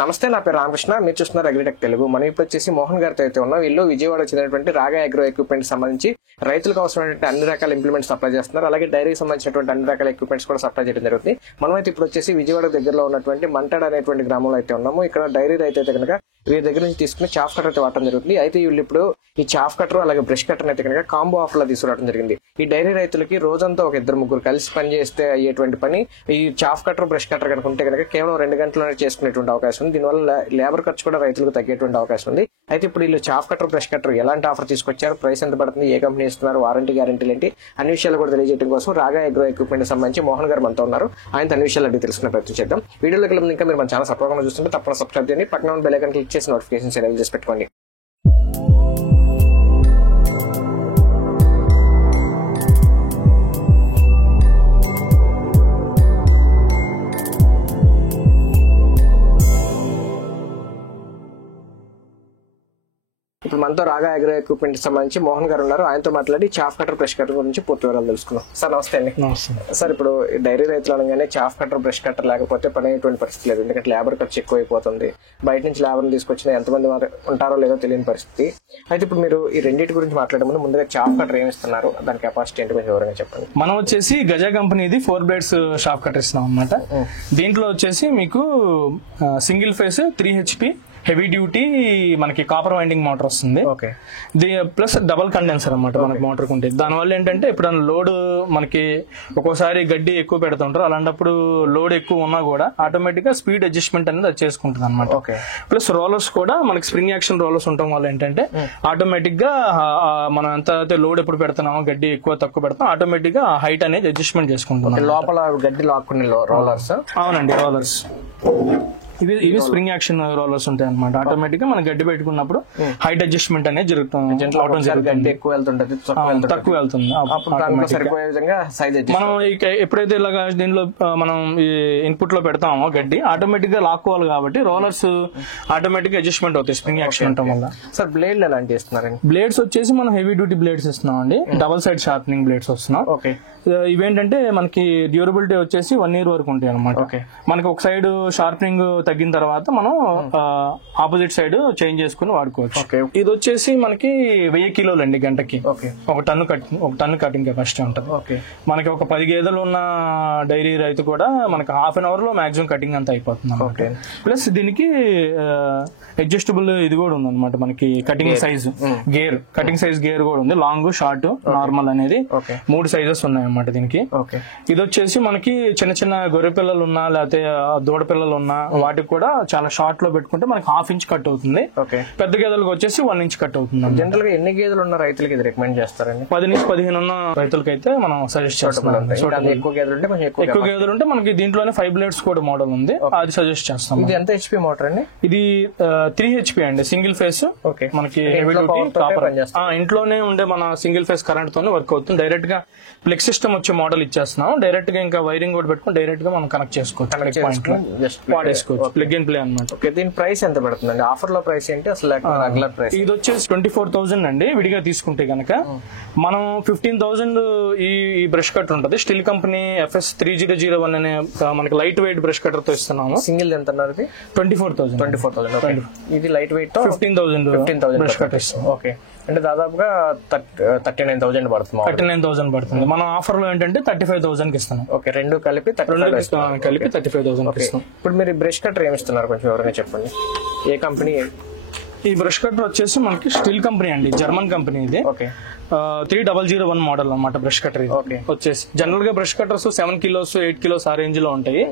నమస్తే, నా పేరు రామకృష్ణ. మీరు చూస్తున్నారు అగ్రిటెక్ తెలుగు. మనం ఇప్పుడు వచ్చేసి మోహన్ గారితో అయితే ఉన్నాం. వీళ్ళు విజయవాడ చెందినటువంటి రాగా అగ్రో ఎక్విప్మెంట్ సంబంధించి రైతులకు అవసరమైనటువంటి అన్ని రకాల ఇంప్లిమెంట్స్ సప్లై చేస్తున్నారు. అలాగే డైరీకి సంబంధించినటువంటి అన్ని రకాల ఎక్విప్మెంట్స్ కూడా సప్లై చేయడం జరుగుతుంది. మనమైతే ఇప్పుడు వచ్చేసి విజయవాడ దగ్గరలో ఉన్నటువంటి మంటాడ అనేటువంటి గ్రామంలో అయితే ఉన్నాము. ఇక్కడ డైరీ రైతు అయితే కనుక వీరి దగ్గర నుంచి తీసుకుని చాఫ్ కటర్ అయితే వాడటం జరుగుతుంది. అయితే వీళ్ళు ఇప్పుడు ఈ చాఫ్ కటర్ అలాగే బ్రష్ కటర్ అయితే కనుక కాంబో ఆఫర్ లో తీసుకురావడం జరిగింది. ఈ డైరీ రైతులకి రోజంతా ఒక ఇద్దరు ముగ్గురు కలిసి పని చేస్తే అయ్యేటువంటి పని ఈ చాఫ్ కటర్ బ్రష్ కటర్ కనుక ఉంటే కనుక కేవలం 2 గంటల్లోనే చేసుకునేటువంటి అవకాశం ఉంది. దీనివల్ల లేబర్ ఖర్చు కూడా రైతులకు తగ్గేటువంటి అవకాశం ఉంది. అయితే ఇప్పుడు వీళ్ళు చాఫ్ కటర్ బ్రష్ కటర్ ఎలాంటి ఆఫర్ తీసుకొచ్చారు, ప్రైస్ ఎంత పడుతుంది, ఏ కంపెనీ ఇస్తున్నారు, వారంటీ గ్యారంటీలు ఏంటి, అన్ని విషయాలు కూడా తెలియజేయడం కోసం రాగా అగ్రో ఎక్విప్మెంట్ సంబంధించి మోహన్ గారు మనతో ఉన్నారు. ఆయన అన్ని విషయాలు అడిగి తెలుసుకునే ప్రయత్నం చేద్దాం. వీడియోలోకి వెళ్ళి ఇంకా మీరు మన ఛానల్ సబ్స్క్రైబ్ చూస్తుంటే తప్పకుండా సబ్స్క్రైబ్ చేయండి. పక్కన ఉన్న బెల్ ఐకాన్ క్లిక్ చేసి నోటిఫికేషన్స్ ఎనేబుల్ చేసి పెట్టుకోండి. ఇప్పుడు మనతో రాగా అగ్రో ఎక్విప్మెంట్ సంబంధించి మోహన్ గారు ఉన్నారు. ఆయనతో మాట్లాడి చాఫ్ కటర్ బ్రష్ కటర్ గురించి పూర్తి వివరాలు తెలుసుకున్నాం. సార్ నమస్తే అండి. సార్, ఇప్పుడు డైరీ రైతులు అనగానే చాఫ్ కటర్ బ్రష్ కటర్ లేకపోతే పని అయ్యేటువంటి పరిస్థితి లేదు. ఎందుకంటే లేబర్ ఖర్చు ఎక్కువ అయిపోతుంది. బయట నుంచి లేబర్ని తీసుకొచ్చినా ఎంతమంది ఉంటారో లేదో తెలియని పరిస్థితి. అయితే ఇప్పుడు మీరు ఈ రెండింటి గురించి మాట్లాడే ముందు ముందుగా చాఫ్ కటర్ ఏమి ఇస్తున్నారు, దాని కెపాసిటీ ఏంటి కొంచెం వివరంగా చెప్పండి. మనం వచ్చేసి గజా కంపెనీది 4 బ్లేడ్స్ షాఫ్ కటర్ ఇస్తున్నాం అనమాట. దీంట్లో వచ్చేసి మీకు single phase 3 HP heavy duty మనకి కాపర్ వైండింగ్ మోటార్ వస్తుంది. ఓకే, ప్లస్ డబల్ కండెన్సర్ అనమాట మనకి మోటార్ ఉంటే. దానివల్ల ఏంటంటే ఇప్పుడు లోడ్ మనకి ఒక్కోసారి గడ్డి ఎక్కువ పెడుతుంటారు, అలాంటప్పుడు లోడ్ ఎక్కువ ఉన్నా కూడా ఆటోమేటిక్ గా స్పీడ్ అడ్జస్ట్మెంట్ అనేది అది చేసుకుంటుంది అనమాట. ప్లస్ రోలర్స్ కూడా మనకి స్ప్రింగ్ యాక్షన్ రోలర్స్ ఉండటం వల్ల ఏంటంటే ఆటోమేటిక్ గా మనం ఎంత అయితే లోడ్ ఎప్పుడు పెడుతున్నామో గడ్డి ఎక్కువ తక్కువ పెడతాం ఆటోమేటిక్ గా హైట్ అనేది అడ్జస్ట్మెంట్ చేసుకుంటాం. లోపల గడ్డి లాక్కునే రోలర్స్. అవునండి, రోలర్స్ ఇవి స్ప్రింగ్ యాక్షన్ రోలర్స్ ఉంటాయి అనమాట. ఆటోమేటిక్ గా మనం గడ్డి పెట్టుకున్నప్పుడు హైట్ అడ్జస్ట్మెంట్ అనేది జరుగుతుంది. ఎక్కువ వెళ్తుంటది, తక్కువ వెళ్తుంది. మనం ఎప్పుడైతే ఇలాగా దీనిలో మనం ఇన్పుట్ లో పెడతామో గడ్డి ఆటోమేటిక్ గా లాక్కోవాలి కాబట్టి రోలర్స్ ఆటోమేటిక్ గా అడ్జస్ట్మెంట్ అవుతాయి స్ప్రింగ్ యాక్షన్ ఉండటం వల్ల. సార్, బ్లేడ్ ఎలాంటి ఇస్తున్నారండి? బ్లేడ్స్ వచ్చేసి మనం హెవీ డ్యూటీ బ్లేడ్స్ ఇస్తున్నాం అండి. డబల్ సైడ్ షార్పనింగ్ బ్లేడ్స్ వస్తున్నాం. ఓకే, ఇవేంటంటే మనకి డ్యూరబిలిటీ వచ్చేసి 1 year వరకు ఉంటాయి అనమాట. మనకి ఒక సైడ్ షార్పనింగ్ తగ్గిన తర్వాత మనం ఆపోజిట్ సైడ్ చేంజ్ చేసుకుని వాడుకోవచ్చు. ఇది వచ్చేసి మనకి 1000 కిలోలు అండి గంటకి. ఒక టన్ను కటింగ్ కెపాసిటీ ఉంటుంది. మనకి ఒక 10 గేదెలు ఉన్న డైరీ రైతు కూడా మనకి ½ an hour లో మాక్సిమం కటింగ్ అంతా అయిపోతుంది. ప్లస్ దీనికి అడ్జస్టబుల్ ఇది కూడా ఉంది అనమాట. మనకి cutting size gear, cutting size gear కూడా ఉంది. లాంగ్, షార్ట్, నార్మల్ అనేది 3 సైజెస్ ఉన్నాయి అన్నమాట దీనికి. ఇది వచ్చేసి మనకి చిన్న చిన్న గొర్రె పిల్లలు ఉన్నా లేకపోతే దూడ పిల్లలు ఉన్నా వాటికి కూడా చాలా షార్ట్ లో పెట్టుకుంటే మనకి ½ inch కట్ అవుతుంది. పెద్ద గేదెలకు వచ్చేసి 1 inch కట్ అవుతుంది. జనరల్ గా ఎన్ని గేదెలు ఉన్న రైతులకి ఇది రికమెండ్ చేస్తారండి? 10 నుంచి 15 ఉన్న రైతులకి అయితే మనం సజెస్ట్ చేస్తాం. ఎక్కువ గేదెలు ఉంటే మనకి దీంట్లోనే 5 బ్లేడ్స్ కూడా మోడల్ ఉంది, అది సజెస్ట్ చేస్తాం. ఇది ఎంత HP మోటార్ అండి? ఇది 3 HP అండి, సింగిల్ ఫేస్. మనకి ఇంట్లోనే ఉండే మన సింగిల్ ఫేస్ కరెంట్ తోనే వర్క్ అవుతుంది. డైరెక్ట్ గా ప్లెక్స్ సిస్టమ్ వచ్చే మోడల్ ఇచ్చేస్తున్నాం. డైరెక్ట్ గా ఇంకా వైరింగ్ కూడా పెట్టుకుని డైరెక్ట్ గా మనం కనెక్ట్ చేసుకోవచ్చు. ప్లగ్ అండ్ ప్లే అనమాట. దీని ప్రైస్ ఎంత పడుతుందండి? ఆఫర్ లో ప్రైస్ ఏంటి అసలు? రెగ్యులర్ ప్రైస్ ఇది వచ్చేసి 24,000 అండి. విడిగా తీసుకుంటే గనక మనం 15,000 ఈ బ్రష్ కటర్ ఉంటుంది. స్టిల్ కంపెనీ FS 3001 అనే మనకి లైట్ వెయిట్ బ్రష్ కటర్ తో ఇస్తున్నాము. సింగిల్ ఎంత అన్నారు? 24,000. ఇది లైట్ వెయిట్ 15,000 బ్రష్ కటర్ ఇస్తాం. ఓకే, అంటే దాదాపుగా 39,000 పడుతుంది. 39,000 పడుతుంది. మనం ఆఫర్ లో ఏంటంటే 35,000 కి ఇస్తాం. ఓకే, రెండు కలిపి 35,000 కి ఇస్తాం. ఇప్పుడు మీరు బ్రష్ కటర్ ఏమి ఇస్తున్నారు కొంచెం ఎవరైనా చెప్పండి. ఏ కంపెనీ? ఈ బ్రష్ కటర్ వచ్చేసి మనకి స్టిల్ కంపెనీ అండి, జర్మన్ కంపెనీ ఇది. 3001 మోడల్ అన్నమాట బ్రష్ కటర్. వచ్చేసి జనరల్ గా బ్రష్ కటర్స్ 7 kilos 8 kilos ఆ రేంజ్ లో ఉంటాయి.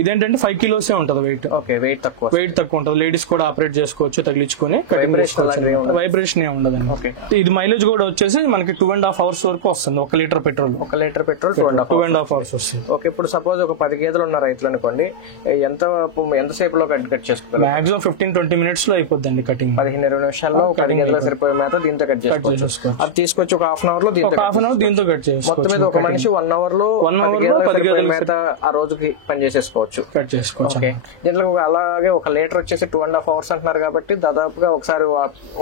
ఇదేంటంటే 5 kilos ఉంటుంది వెయిట్. వెయిట్ తక్కువ ఉంటుంది. లేడీస్ కూడా ఆపరేట్ చేసుకోవచ్చు, తగిలించుకొని. వైబ్రేషన్ ఏ ఉండదండి. ఇది మైలేజ్ కూడా వచ్చేసి మనకి 2.5 hours వరకు వస్తుంది. 1 లీటర్ పెట్రోల్ 2.5 hours వస్తుంది. ఓకే, ఇప్పుడు సపోజ్ ఒక 10 గేదెలు ఉన్న రైతులు అనుకోండి, ఎంత సేపులో కట్ చేసుకోవాలి? మాక్సిమం 15-20 minutes లో అయిపోద్దండి కటింగ్. 15-20 నిమిషాల్లో 10 గేదెలు సరిపోయే మేత దీంతో కట్ చేసుకోవచ్చు. తీసుకొచ్చి ఒక హాఫ్ అన్ అవర్ లో హాఫ్ అన్ అవర్ దీంతో కట్ చేసుకోవచ్చు. మొత్తం మీద ఒక మనిషి 1 hour లో 10 గేదెల మేత ఆ రోజుకి పని చేసేసుకోవచ్చు. కట్ చేసుకోవచ్చు. దీంట్లో అలాగే 1 లీటర్ వచ్చేసి 2.5 hours అంటున్నారు కాబట్టి దాదాపుగా ఒకసారి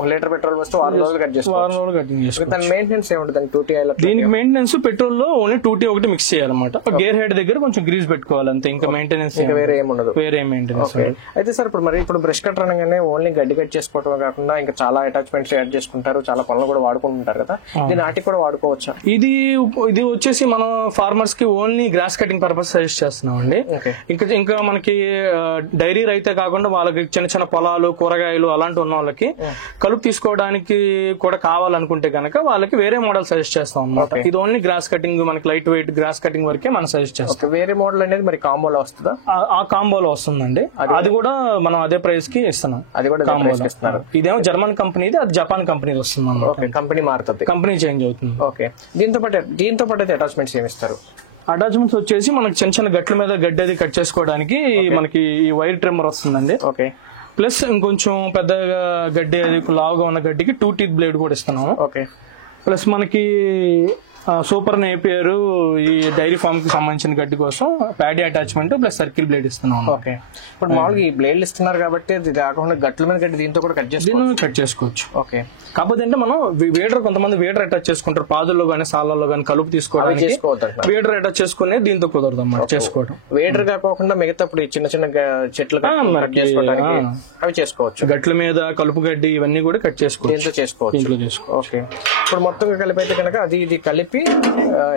1 లీటర్ పెట్రోల్ వస్తే 6 రోజులు కట్ చేసుకోవచ్చు. దాని మెయింటెనెన్స్ ఏముంటుంది 2T ఆయిల్? దీనికి మెయింటెనెన్స్ పెట్రోల్ లో ఓన్లీ 2T ఒకటి మిక్స్ చేయాలన్నమాట. గేర్ హెడ్ దగ్గర కొంచెం గ్రీస్ పెట్టుకోవాలి అంతే, ఇంకా మెయింటెనెన్స్ వేరే ఏముండదు. వేరే మెయింటెనెన్స్. అయితే సార్ ఇప్పుడు బ్రష్ కట్టర్ అనగానే ఓన్లీ గడ్డి కట్ చేసుకోవటమే కాకుండా ఇంకా చాలా అటాచ్మెంట్స్ యాడ్ చేసుకుంటారు, చాలా పనులు కూడా వాడుకుంటుంటారు కదా, దీని నాటికి కూడా వాడుకోవచ్చా? ఇది వచ్చేసి మనం ఫార్మర్స్ కి only gross cutting purpose suggest చేస్తున్నాం అండి. ఇంకా మనకి డైరీ రైతే కాకుండా వాళ్ళకి చిన్న చిన్న పొలాలు, కూరగాయలు అలాంటి ఉన్న వాళ్ళకి కలుపు తీసుకోవడానికి కూడా కావాలనుకుంటే కనుక వాళ్ళకి వేరే మోడల్ సజెస్ట్ చేస్తాం అన్నమాట. ఇది ఓన్లీ గ్రాస్ కటింగ్, మనకి లైట్ వెయిట్ గ్రాస్ కటింగ్ వరకే మనం సజెస్ట్ చేస్తాం. వేరే మోడల్ అనేది మరి కాంబోలో వస్తుందా? ఆ కాంబోలో వస్తుందండి. అది కూడా మనం అదే ప్రైస్ కి ఇస్తున్నాం. అది కూడా ఇస్తున్నారు. ఇదేమో జర్మన్ కంపెనీది, అది జపాన్ కంపెనీది వస్తుంది అన్నమాట. కంపెనీ మారుతుంది, కంపెనీ చేంజ్ అవుతుంది. ఓకే. దీంతో పాటు అయితే అటాచ్మెంట్స్ ఏమి ఇస్తారు? అటాచ్మెంట్స్ వచ్చేసి మనకి చిన్న చిన్న గట్ల మీద గడ్డి అది కట్ చేసుకోవడానికి మనకి ఈ వైర్ ట్రిమ్మర్ వస్తుందండి. ఓకే. ప్లస్ ఇంకొంచెం పెద్దగా గడ్డి అది లావుగా ఉన్న గడ్డికి 2 teeth బ్లేడ్ కూడా ఇస్తున్నాము. ఓకే. ప్లస్ మనకి సూపర్ నేపియర్ ఈ డైరీ ఫార్మ్ కి సంబంధించిన గడ్డి కోసం paddy attachment plus circle blade ఇస్తున్నాం. ఓకే. ఇప్పుడు మామూలుగా ఈ బ్లేడ్లు ఇస్తున్నారు కాబట్టి ఇది కాకుండా గట్ల మీద గడ్డి దీంతో కూడా కట్ చేసుకోవచ్చు. ఓకే. కాకపోతే అంటే మనం వేడర్, కొంతమంది వేడర్ అటాచ్ చేసుకుంటారు పాదుల్లో గానీ సాలలో గానీ కలుపు తీసుకోవడానికి. వేడర్ అటాచ్ చేసుకునే దీంతో కుదరదు అన్నమాట చేసుకోవడం. వేడర్ కాకుండా మిగతా చిన్న చిన్న చెట్లు అవి చేసుకోవచ్చు. గట్ల మీద కలుపు గడ్డి ఇవన్నీ కూడా కట్ చేసుకోవచ్చు. ఓకే. ఇప్పుడు మొత్తం కలిపి అయితే కనుక ఇది కలిపి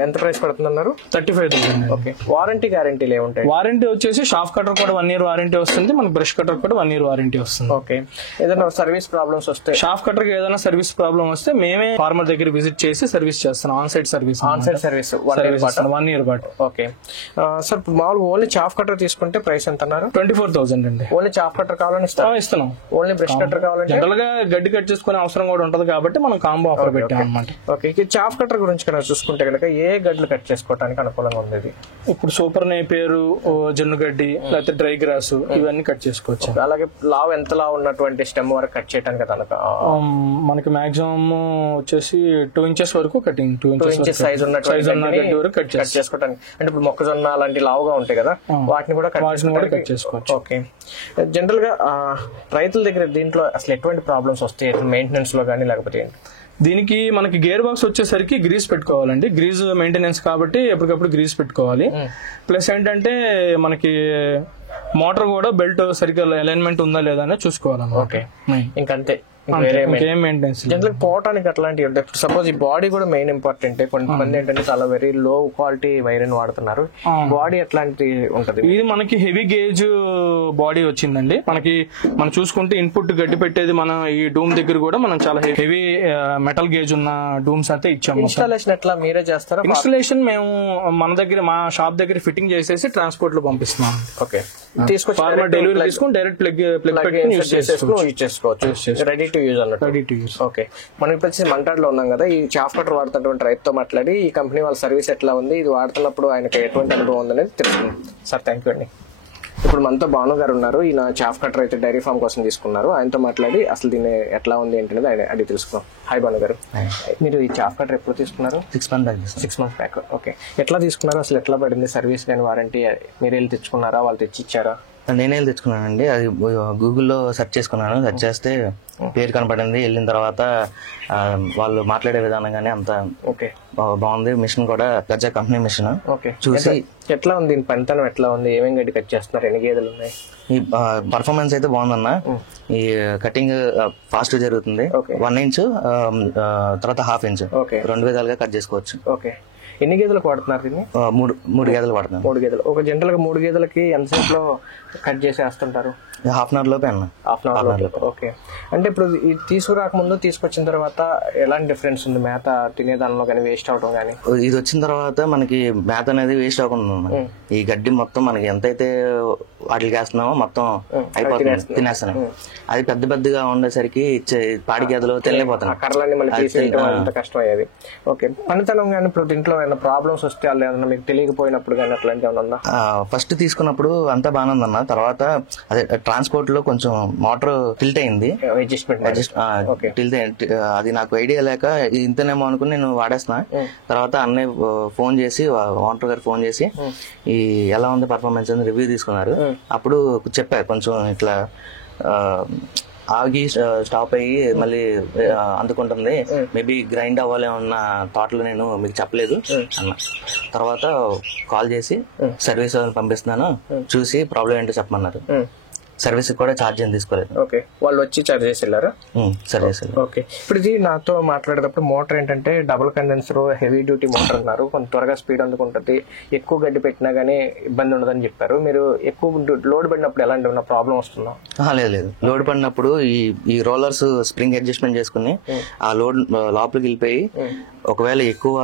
ఎంత ప్రైస్ పడుతుంది అన్నారు? 35,000. ఓకే. వారంటీ గ్యారంటీలు ఏముంటాయి? వారంటీ వచ్చేసి షాఫ్ కటర్ కూడా 1 year వారంటీ వస్తుంది, మనకి బ్రష్ కటర్ కూడా 1 year వారంటీ వస్తుంది. ఓకే. ఏదైనా సర్వీస్ ప్రాబ్లమ్స్ వస్తే, షాఫ్ కటర్ కి ఏదైనా సర్వీస్ ప్రాబ్లం వస్తే మేమే ఫార్మర్ దగ్గర విజిట్ చేసి సర్వీస్ చేస్తాం. ఆన్ సైట్ సర్వీస్ 1 year పాటు. ఓకే. సార్ మామూలుగా ఓన్లీ చాఫ్ కటర్ తీసుకుంటే ప్రైస్ ఎంత అన్నారు? 24,000 అండి. ఓన్లీ చాఫ్ కటర్ కావాలని ఇస్తున్నాం. ఓన్లీ బ్రష్ కటర్ కావాలంటే జనరల్ గా గడ్డి కట్ చేసుకునే అవసరం కూడా ఉంటది కాబట్టి మనం కాంబో ఆఫర్ పెట్టాం అన్నమాట. ఓకే. చాఫ్ కటర్ గురించి కనుక చూసుకుంటే కనుక ఏ గడ్డలు కట్ చేసుకోవడానికి అనుకూలంగా ఉంది? ఇప్పుడు సూపర్ నేపేరు, జన్నుగడ్డి, లేకపోతే డ్రై గ్రాస్ ఇవన్నీ కట్ చేసుకోవచ్చు. అలాగే ఎంత లావు ఉన్నటువంటి స్టెమ్ వరకు కట్ చేయడానికి మనకి మాక్సిమం వచ్చేసి 2 inches వరకు కటింగ్, 2 inches సైజ్ ఉన్న గడ్డి వరకు కట్ చేసుకోవడానికి. అంటే ఇప్పుడు మొక్కజొన్న అలాంటి లావుగా ఉంటాయి కదా, వాటిని కూడా కట్ చేసుకోవచ్చు. ఓకే. జనరల్ గా రైతుల దగ్గర దీంట్లో అసలు ఎటువంటి ప్రాబ్లమ్స్ వస్తాయి మెయింటెనెన్స్ లో కానీ, లేకపోతే దీనికి మనకి గేర్ బాక్స్ వచ్చేసరికి గ్రీస్ పెట్టుకోవాలండి. గ్రీజ్ మెయింటెనెన్స్ కాబట్టి ఎప్పటికప్పుడు గ్రీస్ పెట్టుకోవాలి. ప్లస్ ఏంటంటే మనకి మోటార్ కూడా బెల్ట్ సరిగ్గా అలైన్మెంట్ ఉందా లేదా అని చూసుకోవాలన్నమాట. ఓకే. ఇంకంతే, జనరల్ పోవటానికి అట్లాంటివి ఉంటాయి. సపోజ్ ఈ బాడీ కూడా మెయిన్ ఇంపార్టెంట్. కొంతమంది ఏంటంటే చాలా వెరీ లో క్వాలిటీ వైరన్ వాడుతున్నారు. బాడీ ఎట్లాంటి ఉంటది? ఇది మనకి హెవీ గేజ్ బాడీ వచ్చిందండి. మనం చూసుకుంటే ఇన్పుట్ గడ్డి పెట్టేది మన ఈ డూమ్ దగ్గర కూడా మనం చాలా హెవీ మెటల్ గేజ్ ఉన్న డూమ్స్ అయితే ఇచ్చాము. ఇన్స్టాలేషన్ ఎట్లా మీరే చేస్తారా? ఇన్స్టాలేషన్ మేము మన దగ్గర మా షాప్ దగ్గర ఫిట్టింగ్ చేసేసి ట్రాన్స్పోర్ట్ లో పంపిస్తున్నాం. ఓకే. ఫార్మర్ డెలివరీ తీసుకుని డైరెక్ట్ ప్లగ్ పెట్టుకుని యూజ్ చేసుకోవచ్చు. రెడీ టు యూజ్ అన్నట్టు. ఓకే. మనం ఇప్పుడు వచ్చి మంటాడులో ఉన్నాం కదా, ఈ చాఫ్ కటర్ వాడుతున్నటువంటి రైతుతో మాట్లాడి ఈ కంపెనీ వాళ్ళ సర్వీస్ ఎట్లా ఉంది, ఇది వాడుతున్నప్పుడు ఆయనకి ఎటువంటి అనుభవం ఉందనేది తెలుసుకుందాం. సార్ థ్యాంక్ యూ అండి. ఇప్పుడు మనతో భాను గారు ఉన్నారు. ఈయన చాఫ్ కటర్ అయితే డైరీ ఫామ్ కోసం తీసుకున్నారు. ఆయనతో మాట్లాడి అసలు దీన్ని ఎట్లా ఉంది ఏంటనేది ఆయన అడిగి తెలుసుకున్నాం. హాయ్ భాను గారు. మీరు ఈ చాఫ్ కటర్ ఎప్పుడు తీసుకున్నారు? 6 months బ్యాక్. ఓకే. ఎట్లా తీసుకున్నారు, అసలు ఎట్లా పడింది సర్వీస్ కానీ వారంటీ? మీరు వెళ్ళి తెచ్చుకున్నారా, వాళ్ళు తెచ్చి ఇచ్చారా? నేనే తెచ్చుకున్నానండి. అది గూగుల్లో సెర్చ్ చేసుకున్నాను. సెర్చ్ చేస్తే పేరు కనపడింది. వెళ్ళిన తర్వాత వాళ్ళు మాట్లాడే విధానం కానీ అంత బాగుంది. మిషన్ కూడా గజ్జా కంపెనీ మిషన్ చూసి ఎట్లా ఉంది పనితనం, ఎట్లా ఉంది, ఏమేమి గడ్డి కట్ చేస్తున్నారు, ఎన్ని గేదెలు ఉన్నాయి? ఈ పర్ఫార్మెన్స్ అయితే బాగుందన్న. ఈ కటింగ్ ఫాస్ట్ జరుగుతుంది. 1 inch తర్వాత 1/2 inch 2 విధాలుగా కట్ చేసుకోవచ్చు. ఓకే. ఎన్ని గేదెలకు వాడుతున్నారు దీన్ని? 3 గేదెలు వాడుతున్నారు. 3 గేదెలు. ఒక జనరల్ గా 3 గేదెలకి ఎంతసేపు లో కట్ చేసేస్తుంటారు? హాఫ్ అన్ అవర్ లోపే అన్న. ఓకే. అంటే ఇప్పుడు ఇది తీసుకురాకముందు తీసుకొచ్చిన తర్వాత ఎలాంటి డిఫరెన్స్ ఉంది మేత తినేదానిలో కానీ, వేస్ట్ అవడం కానీ? ఇది వచ్చిన తర్వాత మనకి మేత అనేది వేస్ట్ అవ్వకుండా ఈ గడ్డి మొత్తం మనకి ఎంతైతే వాటికి వేస్తున్నామో మొత్తం అయిపోతుంది, తినేస్తున్నాం. అది పెద్దగా ఉండేసరికి పాడి గేదెలు తెలియపోతున్నాయి. కర్రలన్నీ మళ్ళీ తీసేయడం అంత కష్టం అయ్యేది. ఓకే. పనితనం కానీ ఇప్పుడు ఇంట్లో ఏమైనా ప్రాబ్లమ్స్ వస్తే వాళ్ళు ఏమన్నా మీకు తెలియకపోయినప్పుడు కానీ అట్లాంటి ఏమన్నా ఉందా? ఫస్ట్ తీసుకున్నప్పుడు అంతా బాగానే ఉందన్న. తర్వాత అదే ట్రాన్స్పోర్ట్ లో కొంచెం మోటార్ టిల్ట్ అయింది, అది నాకు ఐడియా లేక ఇంతనేమో అనుకుని నేను వాడేస్తున్నా. తర్వాత అన్నయ్య ఫోన్ చేసి, ఓనర్ గారు ఫోన్ చేసి ఈ ఎలా ఉంది పర్ఫార్మెన్స్ అని రివ్యూ తీసుకున్నారు. అప్పుడు చెప్పా కొంచెం ఇట్లా ఆగి స్టాప్ అయ్యి మళ్ళీ అందుకుంటుంది, మేబీ గ్రైండ్ అవ్వాలేమన్న థాట్ లో నేను మీకు చెప్పలేదు అన్న. తర్వాత కాల్ చేసి సర్వీస్ పంపిస్తున్నాను, చూసి ప్రాబ్లం ఏంటో చెప్పమన్నారు. సర్వీస్ కూడా ఛార్జ్ ఏం తీసుకోలేదు. ఓకే, వాళ్ళు వచ్చి ఛార్జ్ చేసి వెళ్ళారా? సర్వీస్. ఓకే, ఇప్పుడు ఇది నాతో మాట్లాడేటప్పుడు మోటార్ ఏంటంటే double condenser, heavy duty motor అన్నారు. కొంచెం త్వరగా స్పీడ్ అందుకుంటుంది, ఎక్కువ గడ్డి పెట్టినా గానీ ఇబ్బంది ఉండదని చెప్పారు. మీరు ఎక్కువ లోడ్ పడినప్పుడు ఎలాంటి ఉన్న ప్రాబ్లం వస్తుందా? లేదు, లోడ్ పడినప్పుడు ఈ రోలర్స్ స్ప్రింగ్ అడ్జస్ట్మెంట్ చేసుకుని ఆ లోడ్ లోపలికి వెళ్ళిపోయి ఒకవేళ ఎక్కువ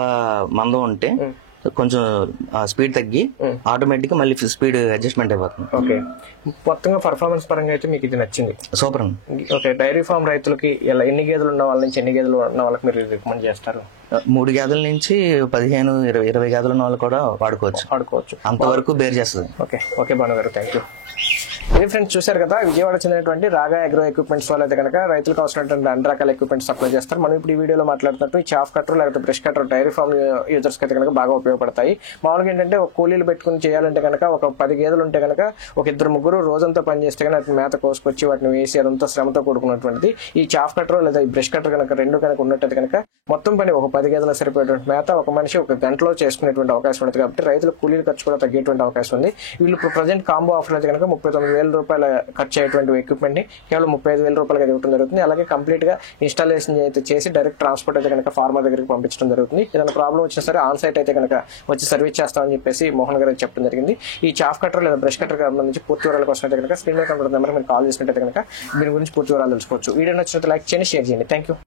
మందం ఉంటే కొంచెం స్పీడ్ తగ్గి ఆటోమేటిక్ గా మళ్ళీ స్పీడ్ అడ్జస్ట్మెంట్ అయిపోతుంది. ఓకే, మొత్తంగా పర్ఫార్మెన్స్ పరంగా అయితే మీకు ఇది నచ్చింది? సూపర్. ఓకే, డైరీ ఫామ్ రైతులకి ఎన్ని గేదెలు ఉన్న వాళ్ళ నుంచి ఎన్ని గేదెలు ఉన్న వాళ్ళకి మీరు రికమెండ్ చేస్తారు? 3 గేదెల నుంచి 15, 20 గేదెలు ఉన్న వాళ్ళు కూడా వాడుకోవచ్చు, అంతవరకు బేర్ చేస్తుంది. ఓకే భాను గారు, థ్యాంక్ యూ. ఇది ఫ్రెండ్స్, చూశారు కదా, విజయవాడ చెందినటువంటి రాగా అగ్రో ఎక్విప్మెంట్స్ వాళ్ళు అయితే కనుక రైతులకు అవసరమైనటువంటి అన్ని రకాల ఎక్విప్మెంట్స్ సప్లై చేస్తారు. మనం ఇప్పుడు ఈ వీడియోలో మాట్లాడుతున్నట్టు ఈ చాఫ్ కట్టర్ లేకపోతే brush cutter dairy farm users అయితే కనుక బాగా ఉపయోగపడతాయి. మామూలుగా ఏంటంటే ఒక కూలీలు పెట్టుకుని చేయాలంటే కనుక ఒక 10 గేదెలు ఉంటే కనుక ఒక 2-3 రోజంతా పనిచేస్తే కనుక వాటిని మేత కోసుకొచ్చి వాటిని వేసి అదంతా శ్రమతో కూడుకున్నటువంటిది. ఈ చాఫ్ కట్టర్ లేదా ఈ బ్రష్ కట్టర్ కనుక రెండు కనుక ఉన్నట్టయితే కనుక మొత్తం పని ఒక 10 గేదెలు సరిపోయేటువంటి మేత ఒక మనిషి 1 గంటలో చేసుకునేటువంటి అవకాశం ఉంటుంది. కాబట్టి రైతులు కూలీల ఖర్చు కూడా తగ్గేటువంటి అవకాశం ఉంది. వీళ్ళు ఇప్పుడు ప్రజెంట్ కాంబో ఆఫర్ అయితే కనుక 39,000 రూపాయల ఖర్చు అయ్యేటువంటి ఎక్విప్మెంట్ ని కేవలం 35,000 రూపాయలకి ఇవ్వడం జరుగుతుంది. అలాగే కంప్లీట్ గా ఇన్స్టాలేషన్ అయితే చేసి డైరెక్ట్ ట్రాన్స్పోర్ట్ అయితే కనుక ఫార్మర్ దగ్గరికి పంపించడం జరుగుతుంది. ఏదైనా ప్రాబ్లం వచ్చినా సరే ఆన్ సైట్ అయితే కనుక వచ్చి సర్వీస్ చేస్తామని చెప్పేసి మోహన్ గారు చెప్పడం జరిగింది. ఈ చాఫ్ కట్టర్ లేదా బ్రష్ కట్టర్ సంబంధించి పూర్తి వివరాల కోసం అయితే కనుక స్క్రీన్ మీద కనబడుతున్న నెంబర్ మీరు కాల్ చేసినట్టయితే కనుక దీని గురించి పూర్తి వివరాలు తెలుసుకోవచ్చు. వీడియో నచ్చినట్టు లైక్ చేయండి, షేర్ చేయండి. Thank you.